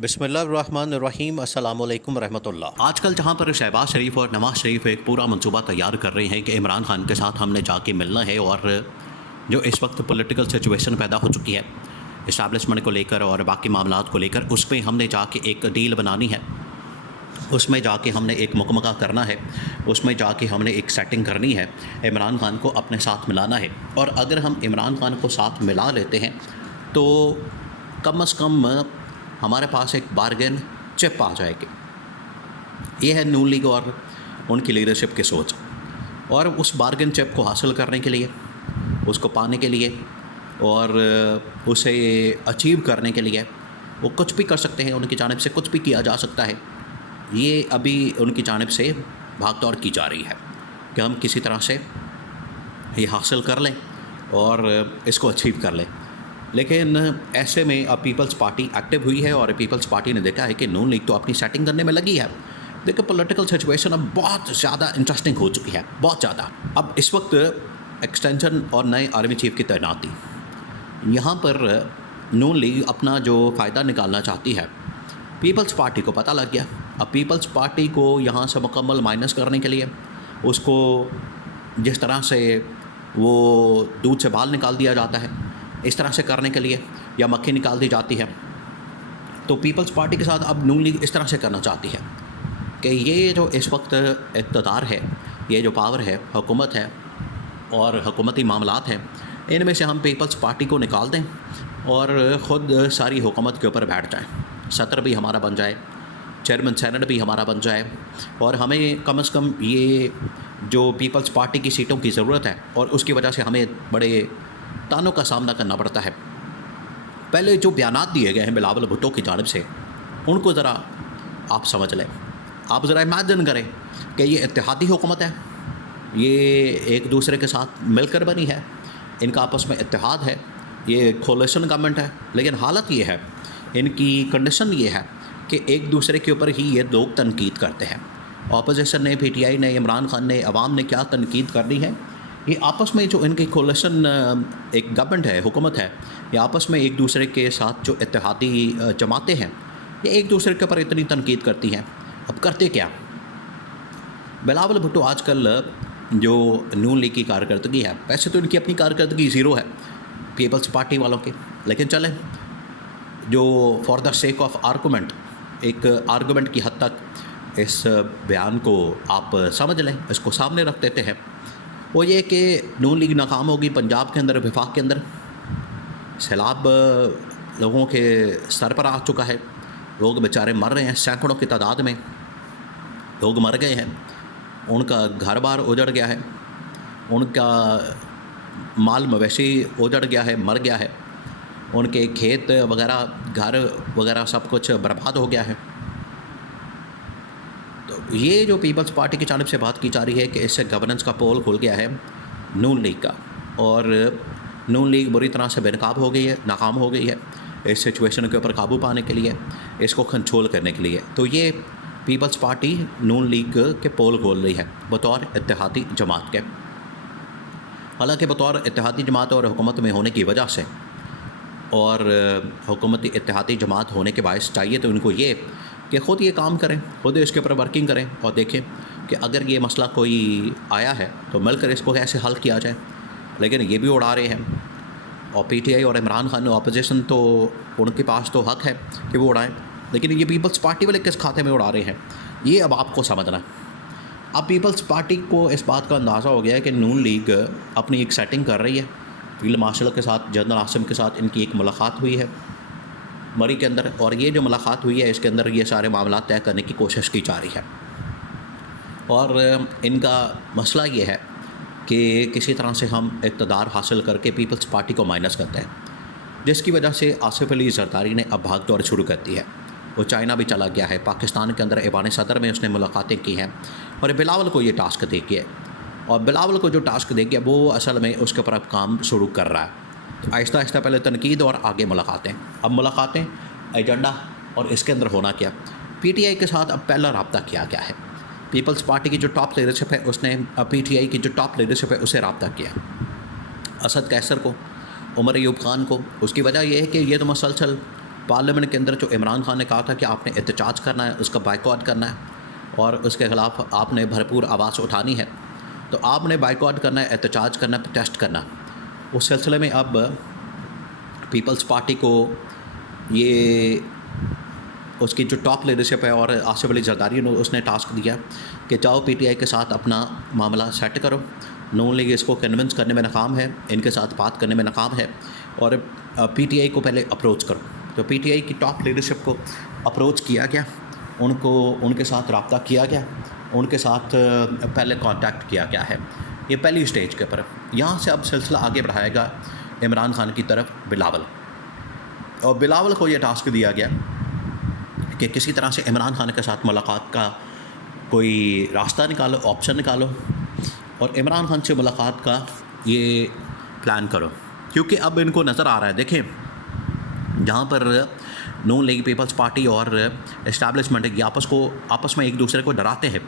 बिस्मिल्लाहिर्रहमानिर्रहीम अस्सलामुअलैकुम रहमतुल्लाह। आजकल जहाँ पर शहबाज शरीफ और नवाज शरीफ एक पूरा मंसूबा तैयार कर रहे हैं कि इमरान खान के साथ हमने जाके मिलना है और जो इस वक्त पॉलिटिकल सिचुएशन पैदा हो चुकी है इस्टेब्लिशमेंट को लेकर और बाकी मामलात को लेकर, उसमें हमने जाके एक डील बनानी है, उसमें जाके हमने एक मुकमका करना है, उसमें जाके हमने एक सेटिंग करनी है, इमरान खान को अपने साथ मिलाना है। और अगर हम इमरान खान को साथ मिला लेते हैं तो कम से कम हमारे पास एक बारगेन चिप आ जाएगी। ये है नून लीग और उनकी लीडरशिप की सोच। और उस बारगेन चिप को हासिल करने के लिए, उसको पाने के लिए और उसे अचीव करने के लिए वो कुछ भी कर सकते हैं, उनकी जानिब से कुछ भी किया जा सकता है। ये अभी उनकी जानिब से भाग दौड़ की जा रही है कि हम किसी तरह से ये हासिल कर लें और इसको अचीव कर लें। लेकिन ऐसे में अब पीपल्स पार्टी एक्टिव हुई है और पीपल्स पार्टी ने देखा है कि नून लीग तो अपनी सेटिंग करने में लगी है। देखिए, पॉलिटिकल सिचुएशन अब बहुत ज़्यादा इंटरेस्टिंग हो चुकी है, बहुत ज़्यादा। अब इस वक्त एक्सटेंशन और नए आर्मी चीफ की तैनाती, यहाँ पर नून लीग अपना जो फ़ायदा निकालना चाहती है, पीपल्स पार्टी को पता लग गया। अब पीपल्स पार्टी को यहाँ से मुकम्मल माइनस करने के लिए, उसको जिस तरह से वो दूध से बाल निकाल दिया जाता है, इस तरह से करने के लिए, या मक्खी निकाल दी जाती है, तो पीपल्स पार्टी के साथ अब नून लीग इस तरह से करना चाहती है कि ये जो इस वक्त इक़्तिदार है, ये जो पावर है, हुकूमत है और हुकूमती मामलात हैं, इनमें से हम पीपल्स पार्टी को निकाल दें और ख़ुद सारी हुकूमत के ऊपर बैठ जाएँ। सदर भी हमारा बन जाए, चेयरमैन सेनेट भी हमारा बन जाए और हमें कम से कम ये जो पीपल्स पार्टी की सीटों की ज़रूरत है और उसकी वजह से हमें बड़े तानों का सामना करना पड़ता है। पहले जो बयानात दिए गए हैं बिलावल भुट्टो की जानिब से, उनको ज़रा आप समझ लें। आप ज़रा इमेजिन करें कि ये इत्तेहादी हुकूमत है, ये एक दूसरे के साथ मिलकर बनी है, इनका आपस में इत्तेहाद है, ये कोलिशन गवर्नमेंट है। लेकिन हालत ये है, इनकी कंडीशन ये है कि एक दूसरे के ऊपर ही ये लोग तनकीद करते हैं। ऑपोजिशन ने, पीटीआई ने, इमरान खान ने, अवाम ने क्या तनकीद करनी है, ये आपस में जो इनकी कोलिशन एक गवर्नमेंट है, हुकूमत है, ये आपस में एक दूसरे के साथ जो इत्तेहादी जमातें हैं, ये एक दूसरे के ऊपर इतनी तनकीद करती हैं। अब करते क्या? बिलावल भुट्टो आजकल जो नून लीग की कारकर्दगी है, वैसे तो इनकी अपनी कारकर्दगी ज़ीरो है पीपल्स पार्टी वालों की, लेकिन चलें, जो for the sake of argument, एक आर्गूमेंट की हद तक इस बयान को आप समझ लें, इसको सामने रख देते हैं। वो ये कि नून लीग नाकाम होगी पंजाब के अंदर, वफाक के अंदर। सैलाब लोगों के सर पर आ चुका है, लोग बेचारे मर रहे हैं, सैकड़ों की तादाद में लोग मर गए हैं, उनका घर बार उजड़ गया है, उनका माल मवेशी उजड़ गया है, मर गया है, उनके खेत वगैरह, घर वगैरह सब कुछ बर्बाद हो गया है। तो ये जो पीपल्स पार्टी की जानिब से बात की जा रही है कि इससे गवर्नेंस का पोल खुल गया है नून लीग का, और नून लीग बुरी तरह से बेनकाब हो गई है, नाकाम हो गई है इस सिचुएशन के ऊपर काबू पाने के लिए, इसको कंट्रोल करने के लिए। तो ये पीपल्स पार्टी नून लीग के पोल खोल रही है बतौर इत्तेहादी जमात के। हालांकि बतौर इत्तेहादी जमात और हुकूमत में होने की वजह से और हुकूमती इत्तेहादी जमात होने के बायस चाहिए तो इनको ये कि ख़ुद ये काम करें, ख़ुद इसके ऊपर वर्किंग करें और देखें कि अगर ये मसला कोई आया है तो मिलकर इसको कैसे हल किया जाए। लेकिन ये भी उड़ा रहे हैं, और पीटीआई और इमरान खान ऑपोजिशन, तो उनके पास तो हक़ है कि वो उड़ाएं, लेकिन ये पीपल्स पार्टी वाले किस खाते में उड़ा रहे हैं, ये अब आपको समझना है। अब पीपल्स पार्टी को इस बात का अंदाज़ा हो गया है कि नून लीग अपनी एक सेटिंग कर रही है। फील्ड मार्शल के साथ, जनरल आसिम के साथ इनकी एक मुलाकात हुई है मरी के अंदर, और ये जो मुलाकात हुई है इसके अंदर ये सारे मामला तय करने की कोशिश की जा रही है। और इनका मसला ये है कि किसी तरह से हम इक़्तिदार हासिल करके पीपल्स पार्टी को माइनस करते हैं, जिसकी वजह से आसिफ अली ज़रदारी ने अब भाग दौड़ शुरू कर दी है। वो चाइना भी चला गया है, पाकिस्तान के अंदर ऐवान सदर में उसने मुलाकातें की हैं, और बिलावल को ये टास्क दे गया, और बिलावल को जो टास्क दे गया वो असल में उसके ऊपर अब काम शुरू कर रहा है। तो आहिस्ता आहिस्ता पहले तनकीद और आगे मुलाकातें, अब मुलाकातें, एजेंडा, और इसके अंदर होना क्या। पीटीआई के साथ अब पहला रब्ता किया गया है, पीपल्स पार्टी की जो टॉप लीडरशिप है उसने पीटीआई की जो टॉप लीडरशिप है उसे रब्ता किया, असद कैसर को, उमर अयूब ख़ान को। उसकी वजह यह है कि ये तो मसलसल पार्लियामेंट के अंदर जो इमरान खान ने कहा था कि आपने एहतजाज करना है, उसका बाइकआउट करना है और उसके ख़िलाफ़ आपने भरपूर आवाज़ उठानी है, तो आपने बाइकआउट करना है, एहतजाज करना है, प्रोटेस्ट करना है। उस सिलसिले में अब पीपल्स पार्टी को ये उसकी जो टॉप लीडरशिप है और आसिफ अली जरदारी ने उसने टास्क दिया कि जाओ पीटीआई के साथ अपना मामला सेट करो। नून लीग इसको कन्विंस करने में नाकाम है, इनके साथ बात करने में नाकाम है और पीटीआई को पहले अप्रोच करो। तो पीटीआई की टॉप लीडरशिप को अप्रोच किया गया, उनके साथ रब्ता किया गया, उनके साथ पहले कांटेक्ट किया गया है। ये पहली स्टेज के ऊपर। यहाँ से अब सिलसिला आगे बढ़ाएगा इमरान खान की तरफ बिलावल, और बिलावल को ये टास्क दिया गया कि किसी तरह से इमरान खान के साथ मुलाकात का कोई रास्ता निकालो, ऑप्शन निकालो और इमरान खान से मुलाकात का ये प्लान करो। क्योंकि अब इनको नज़र आ रहा है, देखें जहाँ पर नून लीग, पीपल्स पार्टी और इस्टेब्लिशमेंट ये आपस में एक दूसरे को डराते हैं,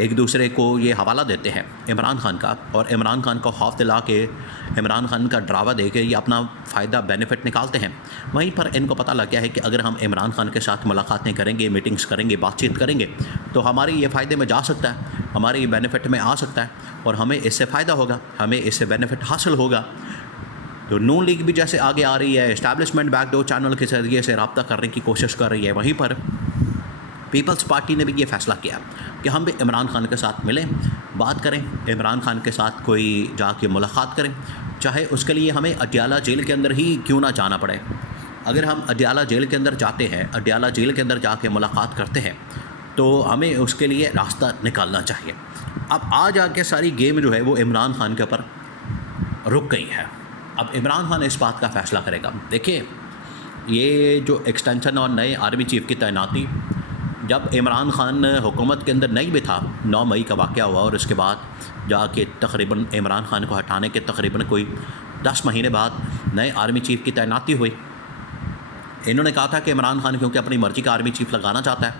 एक दूसरे को ये हवाला देते हैं इमरान खान का, और इमरान खान का खौफ दिला के, इमरान खान का ड्रावा दे के ये अपना फ़ायदा बेनिफिट निकालते हैं। वहीं पर इनको पता लग गया है कि अगर हम इमरान खान के साथ मुलाकातें करेंगे, मीटिंग्स करेंगे, बातचीत करेंगे तो हमारे ये फ़ायदे में जा सकता है, हमारे ये बेनिफिट में आ सकता है और हमें इससे फ़ायदा होगा, हमें इससे बेनिफिट हासिल होगा। तो नून लीग भी जैसे आगे आ रही है, इस्टेब्लिशमेंट बैकडोर चैनल के ज़रिए से रब्ता करने की कोशिश कर रही है, वहीं पर पीपल्स पार्टी ने भी ये फ़ैसला किया कि हम भी इमरान खान के साथ मिलें, बात करें, इमरान खान के साथ कोई जाके मुलाकात करें, चाहे उसके लिए हमें अडयाला जेल के अंदर ही क्यों ना जाना पड़े। अगर हम अडयाला जेल के अंदर जाते हैं, अडयाला जेल के अंदर जाके मुलाकात करते हैं तो हमें उसके लिए रास्ता निकालना चाहिए। अब आज आके सारी गेम जो है वो इमरान खान के ऊपर रुक गई है। अब इमरान खान इस बात का फ़ैसला करेगा। देखिए, ये जो एक्सटेंशन और नए आर्मी चीफ़ की तैनाती, जब इमरान खान हुकूमत के अंदर नहीं भी था, 9 मई का वाक़या हुआ और उसके बाद जाके तकरीबन इमरान खान को हटाने के तकरीबन कोई 10 महीने बाद नए आर्मी चीफ़ की तैनाती हुई। इन्होंने कहा था कि इमरान खान क्योंकि अपनी मर्ज़ी का आर्मी चीफ़ लगाना चाहता है,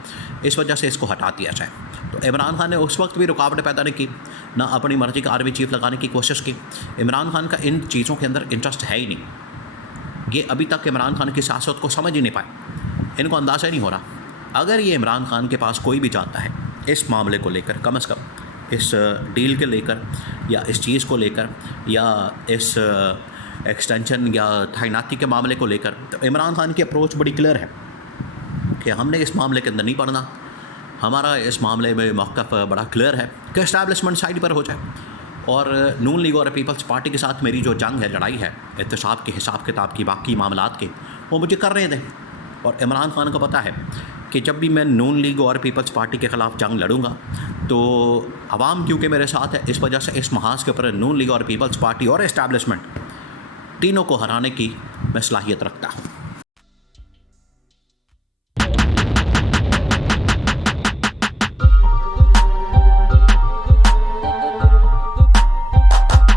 इस वजह से इसको हटा दिया जाए। तो इमरान खान ने उस वक्त भी रुकावटें पैदा नहीं की, ना अपनी मर्ज़ी का आर्मी चीफ़ लगाने की कोशिश की। इमरान खान का इन चीज़ों के अंदर इंटरेस्ट है ही नहीं। ये अभी तक इमरान खान की सियासत को समझ ही नहीं पाए, इनको अंदाज़ा ही नहीं हो रहा। अगर ये इमरान खान के पास कोई भी जाता है इस मामले को लेकर, कम से कम इस डील के लेकर या इस चीज़ को लेकर या इस एक्सटेंशन या तैनाती के मामले को लेकर, तो इमरान खान की अप्रोच बड़ी क्लियर है कि हमने इस मामले के अंदर नहीं पड़ना। हमारा इस मामले में मौक़िफ़ बड़ा क्लियर है कि इस्टेब्लिशमेंट साइड पर हो जाए और नून लीग और पीपल्स पार्टी के साथ मेरी जो जंग है, लड़ाई है एहतसाब के हिसाब किताब की, बाकी मामलात के, वो मुझे कर रहे थे। और इमरान खान को पता है कि जब भी मैं नून लीग और पीपल्स पार्टी के ख़िलाफ़ जंग लड़ूंगा तो अवाम क्योंकि मेरे साथ है, इस वजह से इस महाज के ऊपर नून लीग और पीपल्स पार्टी और इस्टेब्लिशमेंट तीनों को हराने की मैं सलाहियत रखता हूँ।